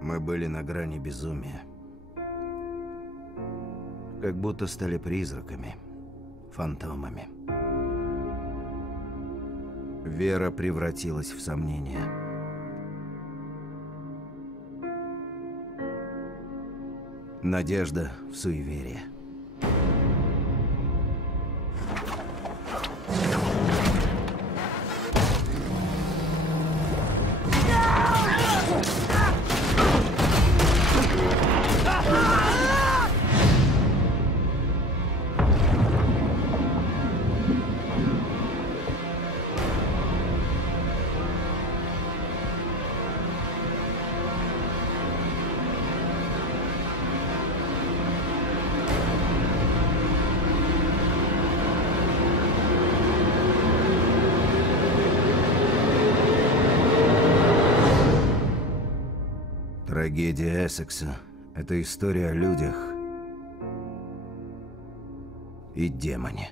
Мы были на грани безумия. Как будто стали призраками, фантомами. Вера превратилась в сомнение. Надежда в суеверие. Трагедия Эссекса – это история о людях и демоне.